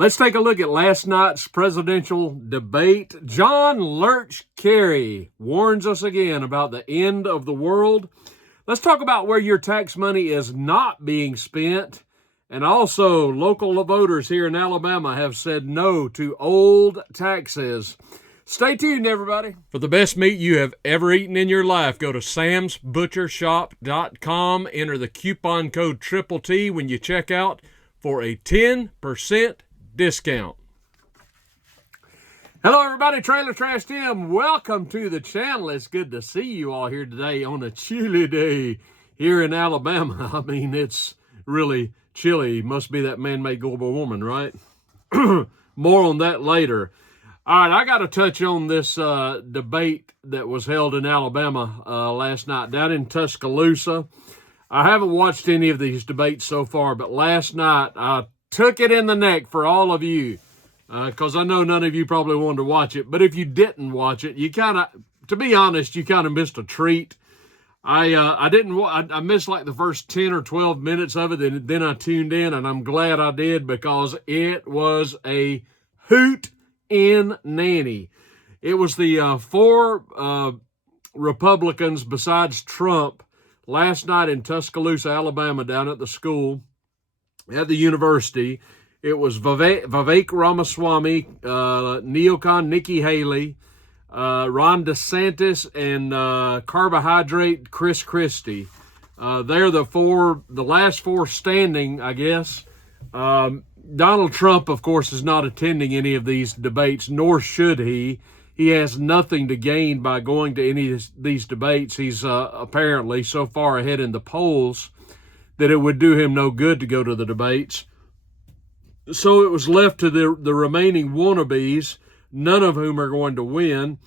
Let's take a look at last night's presidential debate. John Lurch Kerry warns us again about the end of the world. Let's talk about where your tax money is not being spent. And also, local voters here in Alabama have said no to old taxes. Stay tuned, everybody. For the best meat you have ever eaten in your life, go to samsbutchershop.com. Enter the coupon code TTT when you check out for a 10% discount. Hello, everybody. Trailertrashtim. Welcome to the channel. It's good to see you all here today on a chilly day here in Alabama. I mean, it's really chilly. Must be that man-made global warming, right? More on that later. All right, I got to touch on this debate that was held in Alabama last night down in Tuscaloosa. I haven't watched any of these debates so far, but last night I took it in the neck for all of you because I know none of you probably wanted to watch it. But if you didn't watch it, you kind of, to be honest, you kind of missed a treat. I missed like the first 10 or 12 minutes of it, and then I tuned in, and I'm glad I did because it was a hoot in nanny. It was the four Republicans besides Trump last night in Tuscaloosa, Alabama, down at the school, at the university. It was Vivek Ramaswamy, neocon Nikki Haley, Ron DeSantis, and Carbohydrate Chris Christie. They're the last four standing, I guess. Donald Trump, of course, is not attending any of these debates, nor should he. He has nothing to gain by going to any of these debates. He's apparently so far ahead in the polls that it would do him no good to go to the debates. So it was left to the remaining wannabes, none of whom are going to win.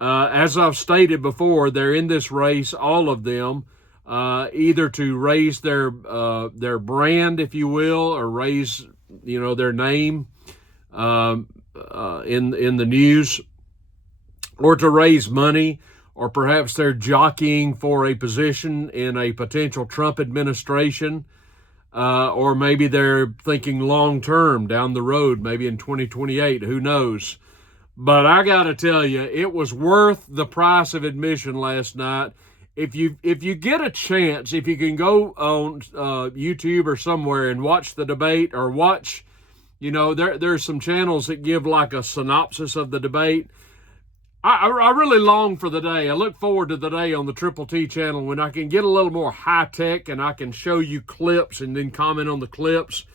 As I've stated before, they're in this race, all of them, either to raise their brand, if you will, or raise their name in the news, or to raise money, or perhaps they're jockeying for a position in a potential Trump administration, or maybe they're thinking long-term down the road, maybe in 2028, who knows. But I got to tell you, it was worth the price of admission last night. If you get a chance, if you can go on YouTube or somewhere and watch the debate, or watch, there's some channels that give like a synopsis of the debate. I really long for the day. I look forward to the day on the TTT channel when I can get a little more high tech and I can show you clips and then comment on the clips.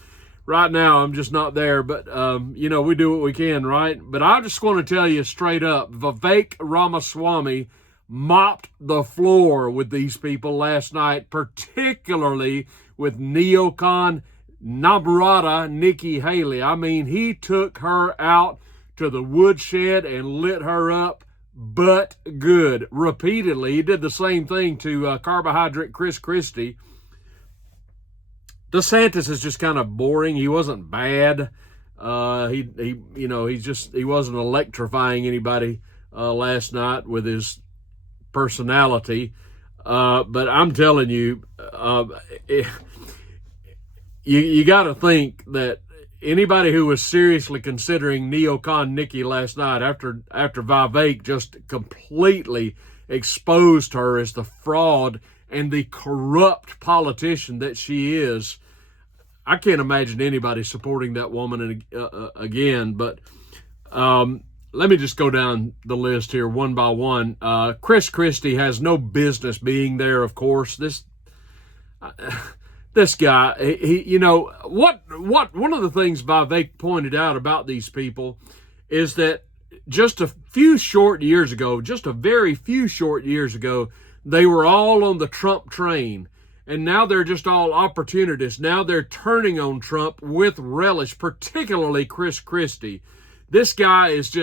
Right now, I'm just not there, but, we do what we can, right? But I just want to tell you straight up, Vivek Ramaswamy mopped the floor with these people last night, particularly with neocon Namrata Nikki Haley. I mean, he took her out to the woodshed and lit her up, but good, repeatedly. He did the same thing to Carbohydrate Chris Christie. DeSantis is just kind of boring. He wasn't bad. He wasn't electrifying anybody last night with his personality. But I'm telling you, you got to think that anybody who was seriously considering neocon Nikki last night, after Vivek just completely exposed her as the fraud and the corrupt politician that she is, I can't imagine anybody supporting that woman again. But let me just go down the list here one by one. Chris Christie has no business being there, of course. This guy, one of the things Vivek pointed out about these people is that just a very few short years ago, they were all on the Trump train, and now they're just all opportunists. Now they're turning on Trump with relish, particularly Chris Christie. This guy is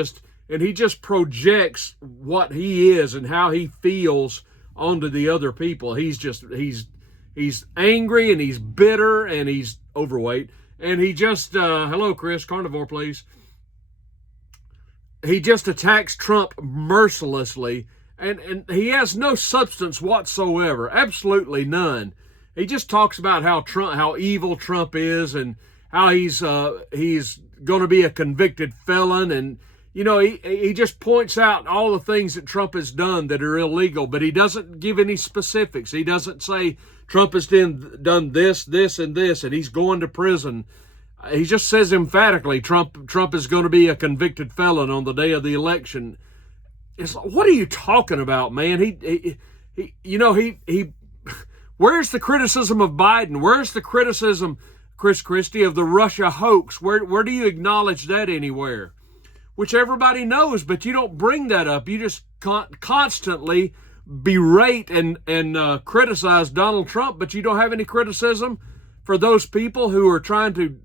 he just projects what he is and how he feels onto the other people. He's angry and he's bitter and he's overweight. And he just, hello, Chris, carnivore, please. He just attacks Trump mercilessly and he has no substance whatsoever, absolutely none. He just talks about how evil Trump is and how he's going to be a convicted felon. And, you know, he just points out all the things that Trump has done that are illegal, but he doesn't give any specifics. He doesn't say Trump has done this, this, and this, and he's going to prison. He just says emphatically Trump is going to be a convicted felon on the day of the election. It's like, what are you talking about, man? He where's the criticism of Biden? Where's the criticism, Chris Christie, of the Russia hoax? Where do you acknowledge that anywhere? Which everybody knows, but you don't bring that up. You just constantly berate and criticize Donald Trump, but you don't have any criticism for those people who are trying to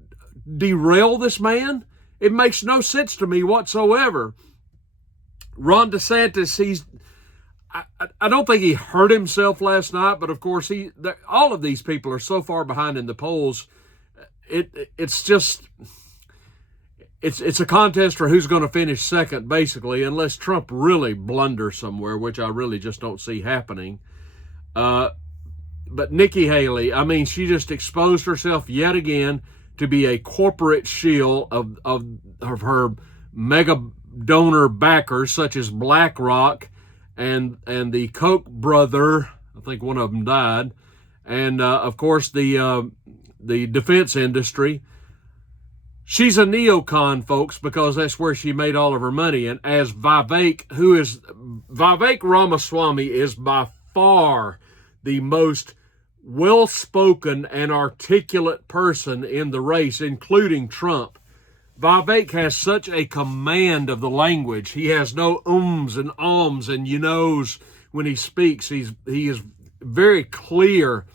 derail this man. It makes no sense to me whatsoever. Ron DeSantis, I don't think he hurt himself last night, but of course all of these people are so far behind in the polls. It's a contest for who's going to finish second, basically, unless Trump really blunders somewhere, which I really just don't see happening. But Nikki Haley, I mean, she just exposed herself yet again to be a corporate shill of her mega donor backers, such as BlackRock and the Koch brother. I think one of them died, and of course the defense industry. She's a neocon, folks, because that's where she made all of her money. And as Vivek Ramaswamy is by far the most well-spoken and articulate person in the race, including Trump. Vivek has such a command of the language. He has no ums and ahs and you knows when he speaks. He is very clear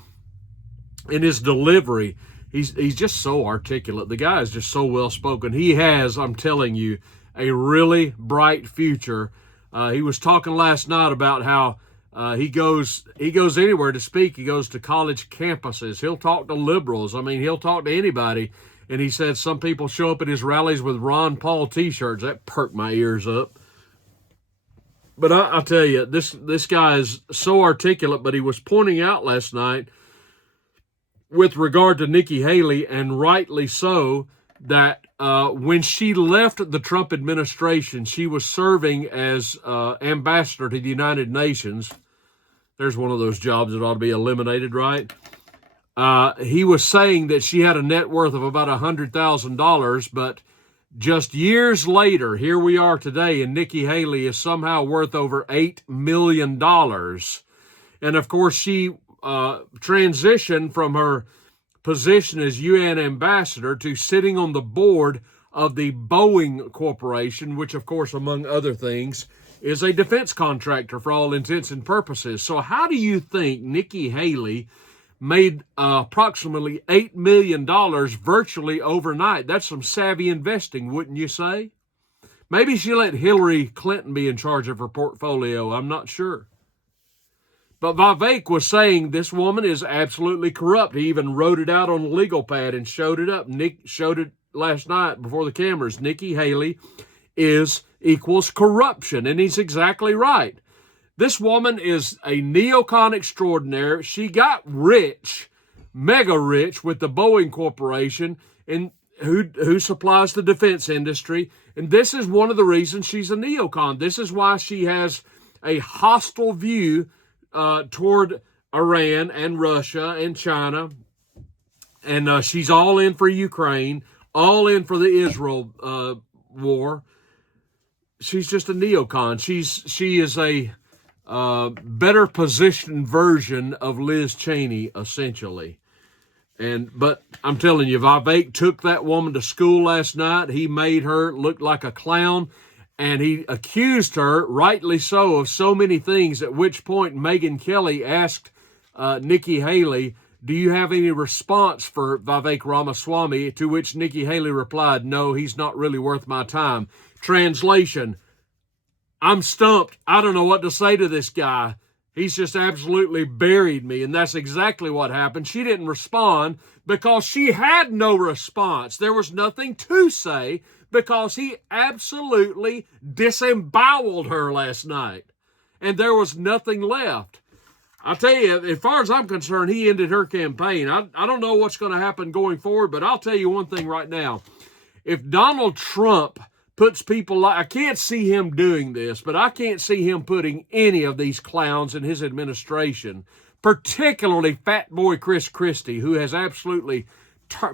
in his delivery. He's just so articulate. The guy is just so well-spoken. He has, I'm telling you, a really bright future. He was talking last night about how he goes anywhere to speak. He goes to college campuses. He'll talk to liberals. I mean, he'll talk to anybody. And he said some people show up at his rallies with Ron Paul T-shirts. That perked my ears up. But I'll tell you, this guy is so articulate. But he was pointing out last night, with regard to Nikki Haley, and rightly so, that when she left the Trump administration, she was serving as ambassador to the United Nations. There's one of those jobs that ought to be eliminated, right? He was saying that she had a net worth of about $100,000, but just years later, here we are today, and Nikki Haley is somehow worth over $8 million. And of course, she transitioned from her position as UN ambassador to sitting on the board of the Boeing Corporation, which, of course, among other things, is a defense contractor for all intents and purposes. So how do you think Nikki Haley made approximately $8 million virtually overnight? That's some savvy investing, wouldn't you say? Maybe she let Hillary Clinton be in charge of her portfolio. I'm not sure. But Vivek was saying this woman is absolutely corrupt. He even wrote it out on the legal pad and showed it up. Nick showed it last night before the cameras. Nikki Haley equals corruption, and he's exactly right. This woman is a neocon extraordinaire. She got rich, mega rich, with the Boeing Corporation, and who supplies the defense industry. And this is one of the reasons she's a neocon. This is why she has a hostile view toward Iran and Russia and China. And she's all in for Ukraine, all in for the Israel war. She's just a neocon. She is a better positioned version of Liz Cheney, essentially. But I'm telling you, Vivek took that woman to school last night. He made her look like a clown, and he accused her, rightly so, of so many things, at which point Megyn Kelly asked Nikki Haley, do you have any response for Vivek Ramaswamy? To which Nikki Haley replied, no, he's not really worth my time. Translation, I'm stumped. I don't know what to say to this guy. He's just absolutely buried me. And that's exactly what happened. She didn't respond because she had no response. There was nothing to say because he absolutely disemboweled her last night. And there was nothing left. I'll tell you, as far as I'm concerned, he ended her campaign. I don't know what's going to happen going forward, but I'll tell you one thing right now. if Donald Trump puts people like, I can't see him doing this, but I can't see him putting any of these clowns in his administration, particularly Fat Boy Chris Christie, who has absolutely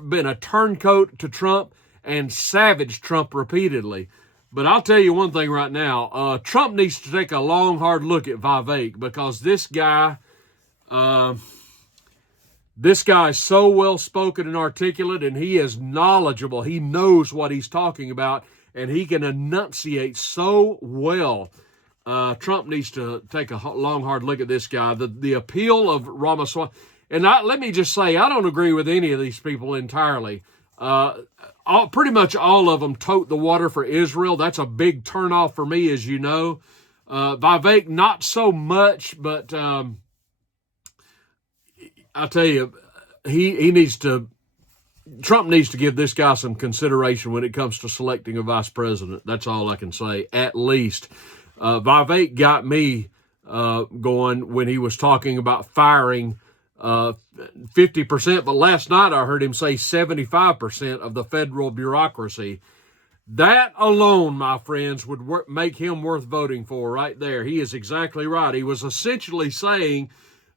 been a turncoat to Trump and savaged Trump repeatedly. But I'll tell you one thing right now. Trump needs to take a long, hard look at Vivek, because this guy is so well-spoken and articulate, and he is knowledgeable. He knows what he's talking about, and he can enunciate so well. Trump needs to take a long, hard look at this guy. The appeal of Ramaswamy, and let me just say, I don't agree with any of these people entirely. Pretty much all of them tote the water for Israel. That's a big turnoff for me, as you know. Vivek, not so much, but I'll tell you, Trump needs to give this guy some consideration when it comes to selecting a vice president. That's all I can say, at least. Vivek got me going when he was talking about firing 50%, but last night I heard him say 75% of the federal bureaucracy. That alone, my friends, would make him worth voting for right there. He is exactly right. He was essentially saying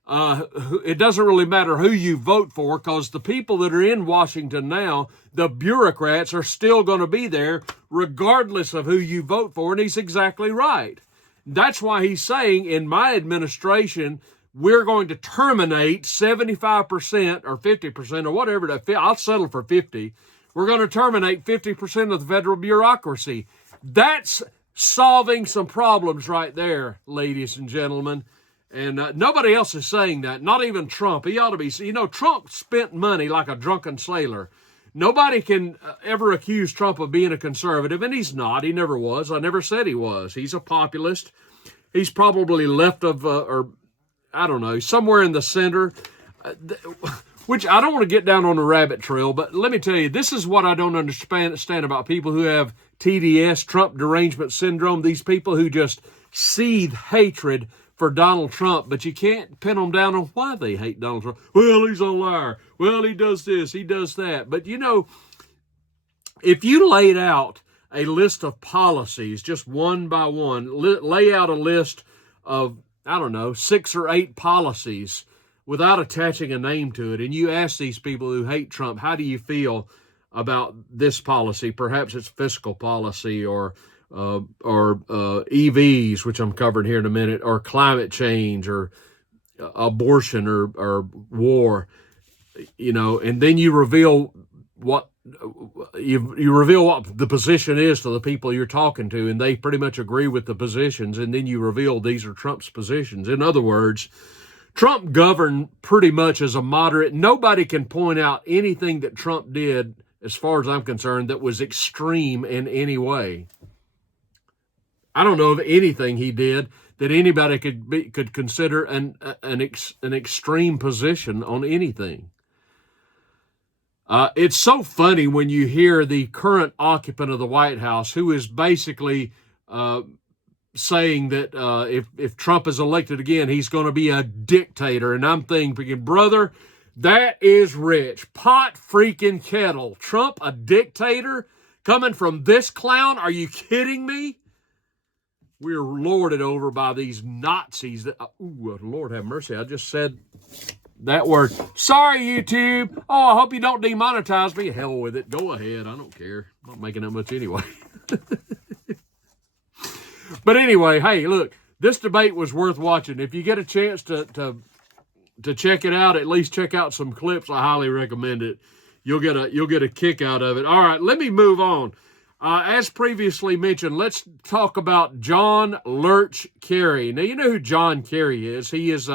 it doesn't really matter who you vote for, because the people that are in Washington now, the bureaucrats, are still going to be there regardless of who you vote for, and he's exactly right. That's why he's saying, in my administration, we're going to terminate 75% or 50% or whatever. I'll settle for 50. We're going to terminate 50% of the federal bureaucracy. That's solving some problems right there, ladies and gentlemen. And nobody else is saying that, not even Trump. He ought to be. Trump spent money like a drunken sailor. Nobody can ever accuse Trump of being a conservative, and he's not. He never was. I never said he was. He's a populist. He's probably left of, or I don't know, somewhere in the center, which I don't want to get down on a rabbit trail, but let me tell you, this is what I don't understand about people who have TDS, Trump derangement syndrome, these people who just seethe hatred for Donald Trump, but you can't pin them down on why they hate Donald Trump. Well, he's a liar. Well, he does this, he does that. But, if you laid out a list of policies, just one by one, lay out a list of, 6 or 8 policies without attaching a name to it, and you ask these people who hate Trump, how do you feel about this policy? Perhaps it's fiscal policy or EVs, which I'm covering here in a minute, or climate change, or abortion, or war, and then you reveal what the position is to the people you're talking to, and they pretty much agree with the positions, and then you reveal these are Trump's positions. In other words, Trump governed pretty much as a moderate. Nobody can point out anything that Trump did, as far as I'm concerned, that was extreme in any way. I don't know of anything he did that anybody could consider an extreme position on anything. It's so funny when you hear the current occupant of the White House, who is basically saying that if Trump is elected again, he's going to be a dictator. And I'm thinking, brother, that is rich. Pot freaking kettle. Trump, a dictator? Coming from this clown? Are you kidding me? We're lorded over by these Nazis. Lord have mercy. I just said that word. Sorry, YouTube. Oh, I hope you don't demonetize me. Hell with it. Go ahead. I don't care. I'm not making that much anyway. But anyway, hey, look, this debate was worth watching. If you get a chance to check it out, at least check out some clips. I highly recommend it. You'll get a kick out of it. All right, let me move on. As previously mentioned, let's talk about John Lurch Kerry. Now, you know who John Kerry is. He is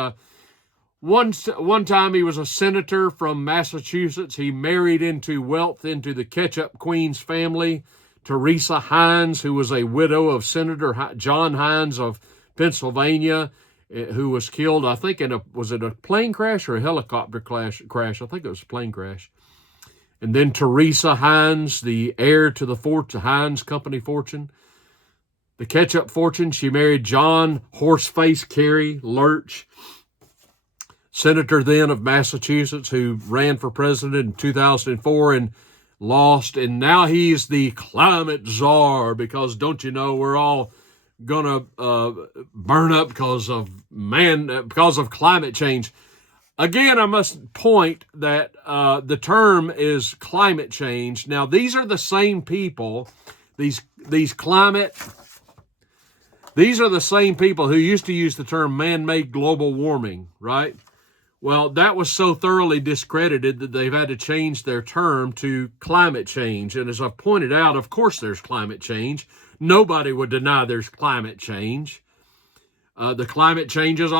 one time he was a senator from Massachusetts. He married into wealth into the Ketchup Queen's family, Teresa Hines, who was a widow of Senator John Hines of Pennsylvania, who was killed, I think, was it a plane crash or a helicopter crash? I think it was a plane crash. And then Teresa Hines, the heir to the Hines Company fortune, the ketchup fortune, she married John Horseface Kerry Lurch, senator then of Massachusetts, who ran for president in 2004. And lost, and now he's the climate czar because don't you know we're all gonna burn up because of climate change. Again, I must point that the term is climate change. Now, these are the same people, these are the same people who used to use the term man-made global warming, right? Well, that was so thoroughly discredited that they've had to change their term to climate change. And as I've pointed out, of course there's climate change. Nobody would deny there's climate change. The climate changes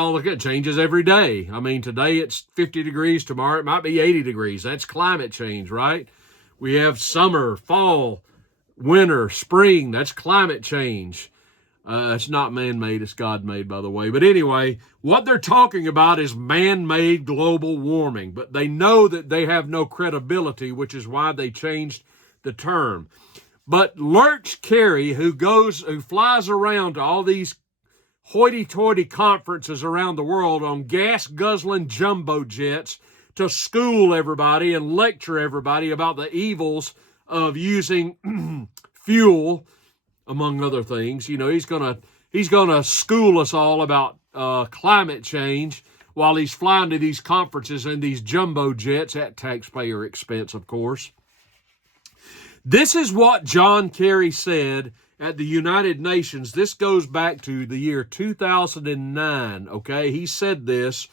changes every day. I mean, today it's 50 degrees. Tomorrow it might be 80 degrees. That's climate change, right? We have summer, fall, winter, spring. That's climate change. It's not man-made, it's God-made, by the way. But anyway, what they're talking about is man-made global warming. But they know that they have no credibility, which is why they changed the term. But Lurch Kerry, who flies around to all these hoity-toity conferences around the world on gas-guzzling jumbo jets to school everybody and lecture everybody about the evils of using fuel, among other things. You know, he's gonna school us all about climate change while he's flying to these conferences in these jumbo jets at taxpayer expense, of course. This is what John Kerry said at the United Nations. This goes back to the year 2009, okay? He said this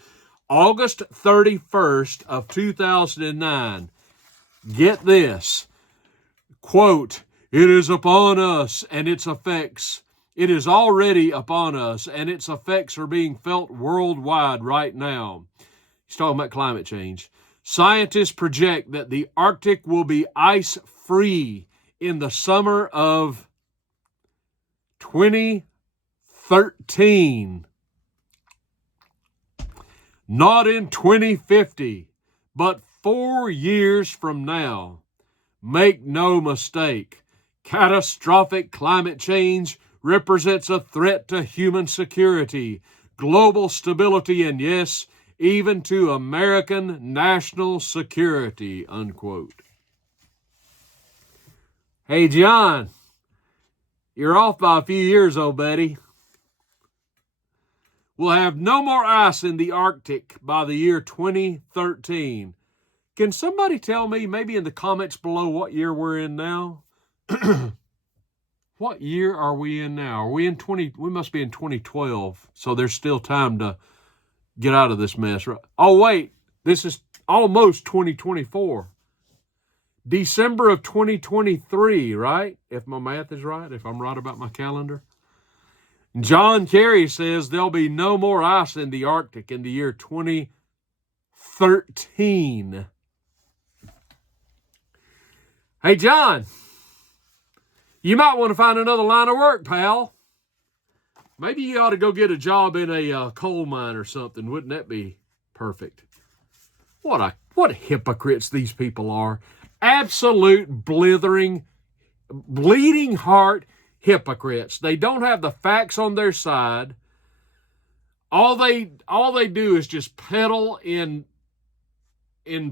August 31st of 2009. Get this. Quote, "It is upon us and its effects. It is already upon us and its effects are being felt worldwide right now." He's talking about climate change. "Scientists project that the Arctic will be ice-free in the summer of 2013. Not in 2050, but 4 years from now. Make no mistake, catastrophic climate change represents a threat to human security, global stability, and yes, even to American national security," unquote. Hey, John, you're off by a few years, old buddy. We'll have no more ice in the Arctic by the year 2013. Can somebody tell me, maybe in the comments below, what year we're in now? What year are we in now? Are we in we must be in 2012, so there's still time to get out of this mess, right? Oh, wait, this is almost 2024. December of 2023, right? If my math is right, if I'm right about my calendar. John Kerry says there'll be no more ice in the Arctic in the year 2013. Hey, John, you might want to find another line of work, pal. Maybe you ought to go get a job in a coal mine or something. Wouldn't that be perfect? What hypocrites these people are. Absolute blithering, bleeding heart hypocrites. They don't have the facts on their side. All they do is just peddle in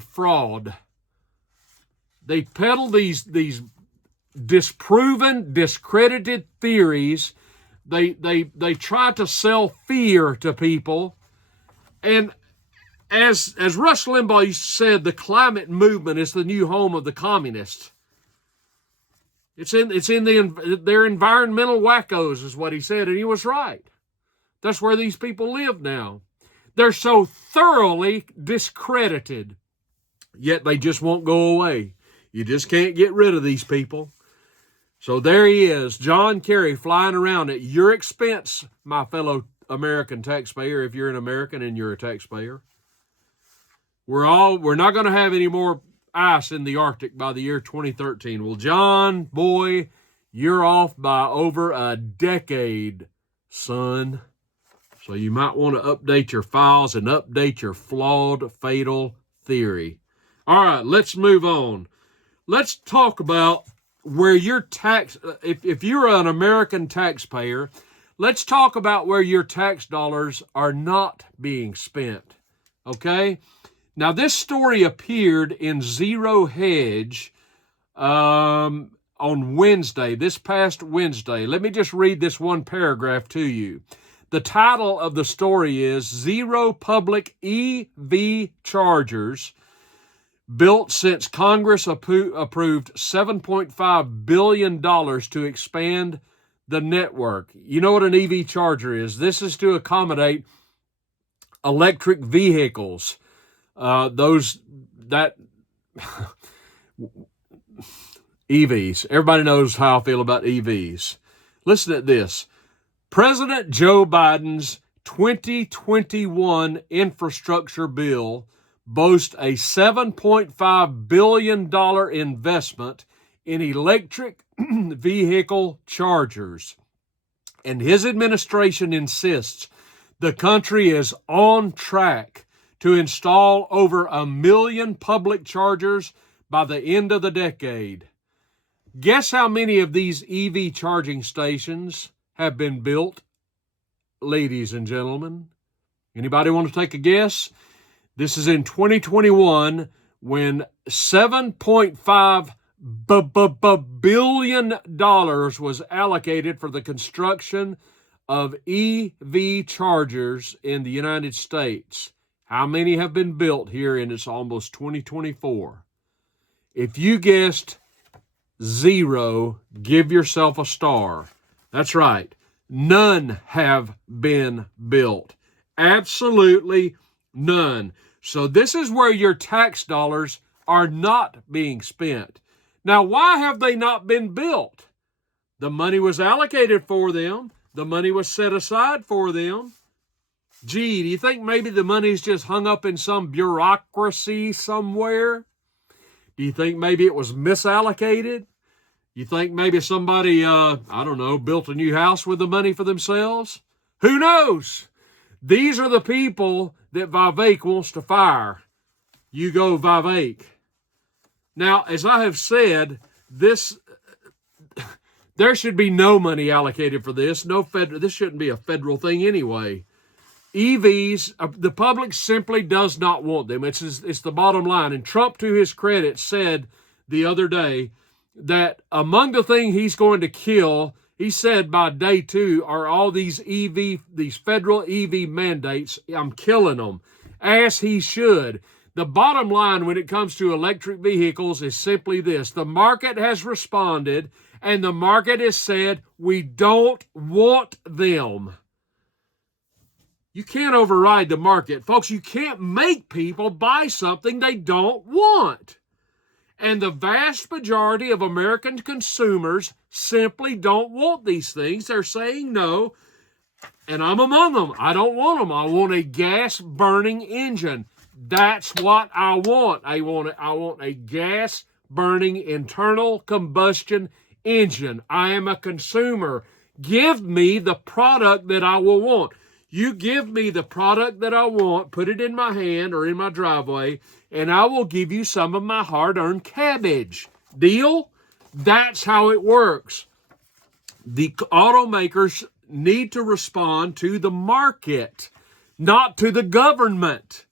fraud. They peddle these disproven, discredited theories. They try to sell fear to people. And as Rush Limbaugh said, the climate movement is the new home of the communists. It's in their environmental wackos, is what he said, and he was right. That's where these people live now. They're so thoroughly discredited, yet they just won't go away. You just can't get rid of these people. So there he is, John Kerry, flying around at your expense, my fellow American taxpayer, if you're an American and you're a taxpayer. We're not going to have any more ice in the Arctic by the year 2013. Well, John, boy, you're off by over a decade, son. So you might want to update your files and update your flawed, fatal theory. All right, let's move on. Let's talk about where your tax, if you're an American taxpayer, let's talk about where your tax dollars are not being spent, okay? Now, this story appeared in Zero Hedge on Wednesday, this past Wednesday. Let me just read this one paragraph to you. The title of the story is Zero Public EV Chargers Built Since Congress Approved $7.5 billion to expand the network. You know what an EV charger is? This is to accommodate electric vehicles. EVs. Everybody knows how I feel about EVs. Listen to this. President Joe Biden's 2021 infrastructure bill boasts a $7.5 billion investment in electric vehicle chargers. And his administration insists the country is on track to install over 1 million public chargers by the end of the decade. Guess how many of these EV charging stations have been built, ladies and gentlemen? Anybody want to take a guess? This is in 2021 when $7.5 billion was allocated for the construction of EV chargers in the United States. How many have been built here in it's almost 2024? If you guessed 0, give yourself a star. That's right. None have been built. Absolutely none. So this is where your tax dollars are not being spent. Now, why have they not been built? The money was allocated for them. The money was set aside for them. Gee, do you think maybe the money's just hung up in some bureaucracy somewhere? Do you think maybe it was misallocated? You think maybe somebody, built a new house with the money for themselves? Who knows? These are the people that Vivek wants to fire. You go, Vivek. Now, as I have said, there should be no money allocated for this. This shouldn't be a federal thing anyway. EVs, the public simply does not want them. It's the bottom line. And Trump, to his credit, said the other day that among the things he's going to kill, he said by day 2, are all these federal EV mandates. I'm killing them, as he should. The bottom line when it comes to electric vehicles is simply this. The market has responded, and the market has said, we don't want them. You can't override the market. Folks, you can't make people buy something they don't want. And the vast majority of American consumers simply don't want these things. They're saying no, and I'm among them. I don't want them. I want a gas-burning engine. That's what I want. I want a gas-burning internal combustion engine. I am a consumer. Give me the product that I will want. You give me the product that I want, put it in my hand or in my driveway, and I will give you some of my hard-earned cabbage. Deal? That's how it works. The automakers need to respond to the market, not to the government.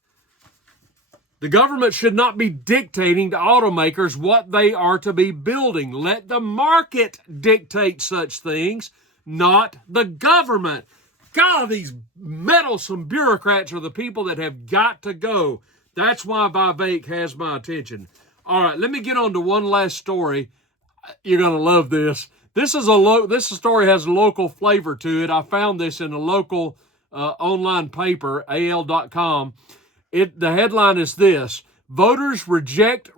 The government should not be dictating to automakers what they are to be building. Let the market dictate such things, not the government. God, these meddlesome bureaucrats are the people that have got to go. That's why Vivek has my attention. All right, let me get on to one last story. You're going to love this. This story has a local flavor to it. I found this in a local online paper, al.com. The headline is this: Voters reject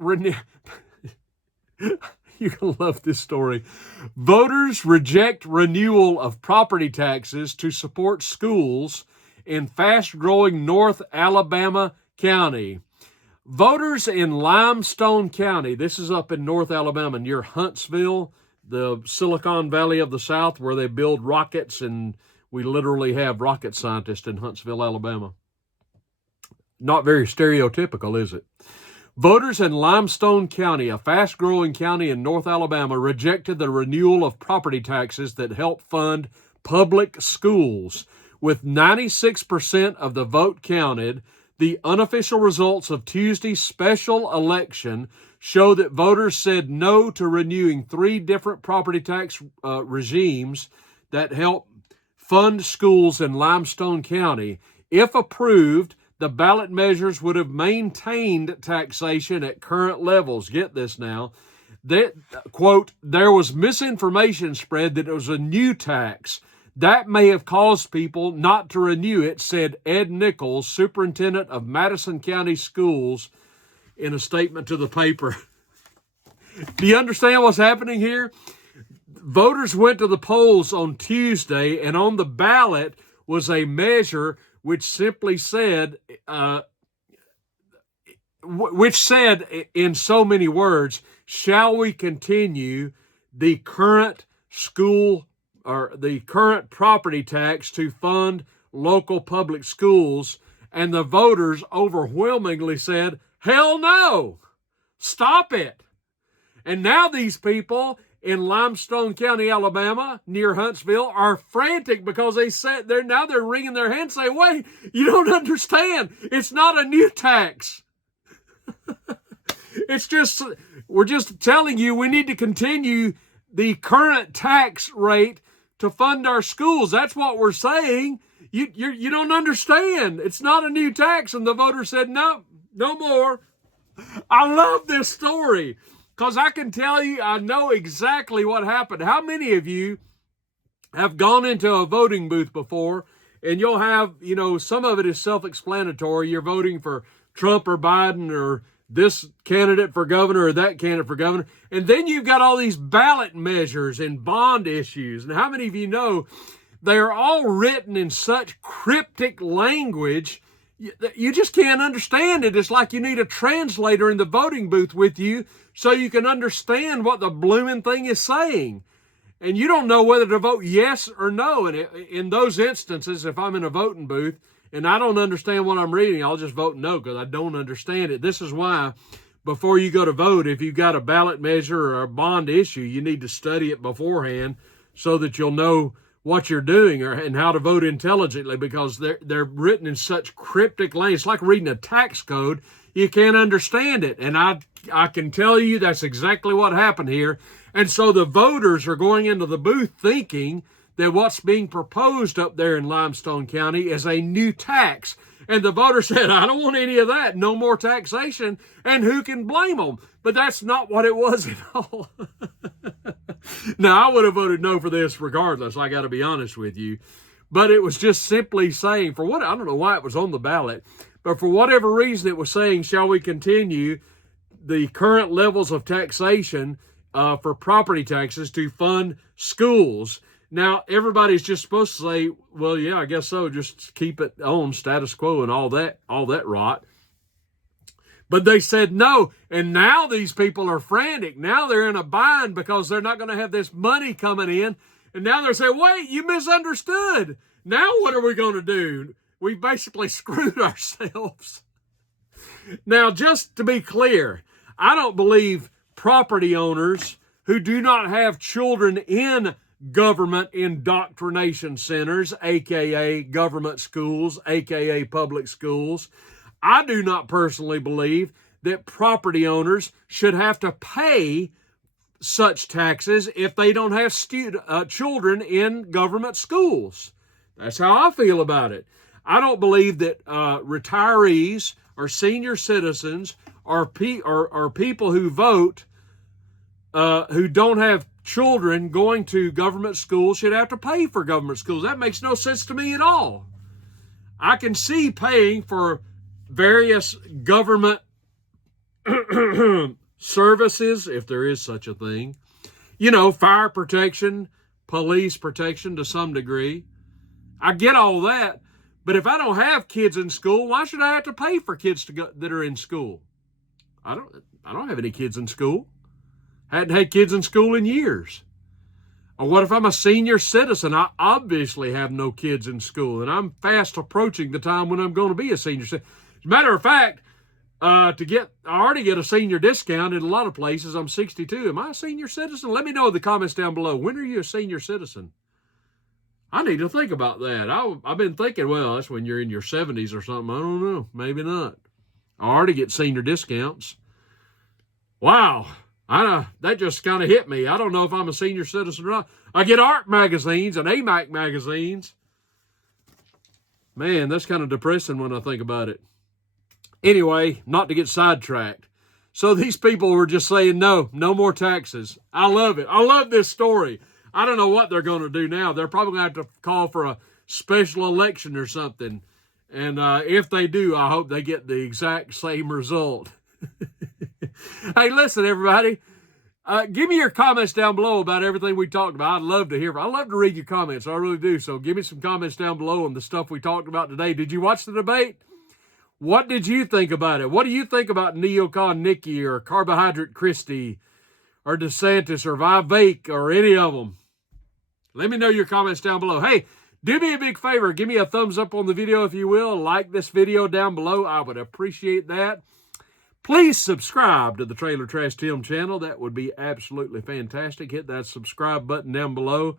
You're going to love this story. Voters reject renewal of property taxes to support schools in fast-growing North Alabama County. Voters in Limestone County, this is up in North Alabama near Huntsville, the Silicon Valley of the South, where they build rockets, and we literally have rocket scientists in Huntsville, Alabama. Not very stereotypical, is it? Voters in Limestone County, a fast-growing county in North Alabama, rejected the renewal of property taxes that help fund public schools. With 96% of the vote counted, The unofficial results of Tuesday's special election show that voters said no to renewing 3 different property tax regimes that help fund schools in Limestone County. If approved, the ballot measures would have maintained taxation at current levels. Get this now. That, quote, there was misinformation spread that it was a new tax. That may have caused people not to renew it, said Ed Nichols, superintendent of Madison County Schools, in a statement to the paper. Do you understand what's happening here? Voters went to the polls on Tuesday, and on the ballot was a measure which simply said, in so many words, shall we continue the current school or the current property tax to fund local public schools? And the voters overwhelmingly said, hell no, stop it. And now these people in Limestone County, Alabama, near Huntsville, are frantic because they said they're wringing their hands saying, wait, you don't understand. It's not a new tax. We're just telling you we need to continue the current tax rate to fund our schools. That's what we're saying. You don't understand. It's not a new tax. And the voters said, no more. I love this story because I can tell you, I know exactly what happened. How many of you have gone into a voting booth before and you'll have, some of it is self-explanatory. You're voting for Trump or Biden or this candidate for governor or that candidate for governor. And then you've got all these ballot measures and bond issues. And how many of you know they're all written in such cryptic language, you just can't understand it. It's like you need a translator in the voting booth with you so you can understand what the blooming thing is saying. And you don't know whether to vote yes or no. And in those instances, if I'm in a voting booth and I don't understand what I'm reading, I'll just vote no because I don't understand it. This is why before you go to vote, if you've got a ballot measure or a bond issue, you need to study it beforehand so that you'll know what you're doing and how to vote intelligently, because they're written in such cryptic language. It's like reading a tax code. You can't understand it. And I can tell you that's exactly what happened here. And so the voters are going into the booth thinking that what's being proposed up there in Limestone County is a new tax. And the voters said, I don't want any of that. No more taxation. And who can blame them? But that's not what it was at all. Now, I would have voted no for this regardless. I got to be honest with you. But it was just simply saying, I don't know why it was on the ballot, but for whatever reason it was saying, shall we continue the current levels of taxation for property taxes to fund schools? Now, everybody's just supposed to say, well, yeah, I guess so. Just keep it on status quo and all that rot. But they said no. And now these people are frantic. Now they're in a bind because they're not going to have this money coming in. And now they're saying, wait, you misunderstood. Now what are we going to do? We basically screwed ourselves. Now, just to be clear, I don't believe property owners who do not have children in government indoctrination centers, aka government schools, aka public schools. I do not personally believe that property owners should have to pay such taxes if they don't have children in government schools. That's how I feel about it. I don't believe that retirees or senior citizens or people who vote who don't have children going to government schools should have to pay for government schools. That makes no sense to me at all. I can see paying for various government services, if there is such a thing. Fire protection, police protection to some degree. I get all that. But if I don't have kids in school, why should I have to pay for kids that are in school? I don't have any kids in school. Hadn't had kids in school in years. Or what if I'm a senior citizen? I obviously have no kids in school, and I'm fast approaching the time when I'm going to be a senior citizen. As a matter of fact, I already get a senior discount in a lot of places. I'm 62. Am I a senior citizen? Let me know in the comments down below. When are you a senior citizen? I need to think about that. I've been thinking, well, that's when you're in your 70s or something. I don't know. Maybe not. I already get senior discounts. Wow. That just kind of hit me. I don't know if I'm a senior citizen or not. I get art magazines and AMAC magazines. Man, that's kind of depressing when I think about it. Anyway, not to get sidetracked. So these people were just saying, no more taxes. I love it. I love this story. I don't know what they're going to do now. They're probably going to have to call for a special election or something. And if they do, I hope they get the exact same result. Hey, listen, everybody. Give me your comments down below about everything we talked about. I'd love to hear. I love to read your comments. I really do. So give me some comments down below on the stuff we talked about today. Did you watch the debate? What did you think about it? What do you think about Neocon Nikki or Carbohydrate Christie or DeSantis or Vivek or any of them? Let me know your comments down below. Hey, do me a big favor. Give me a thumbs up on the video if you will. Like this video down below. I would appreciate that. Please subscribe to the Trailer Trash Tim channel. That would be absolutely fantastic. Hit that subscribe button down below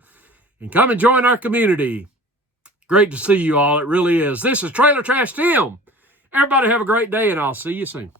and come and join our community. Great to see you all. It really is. This is Trailer Trash Tim. Everybody have a great day, and I'll see you soon.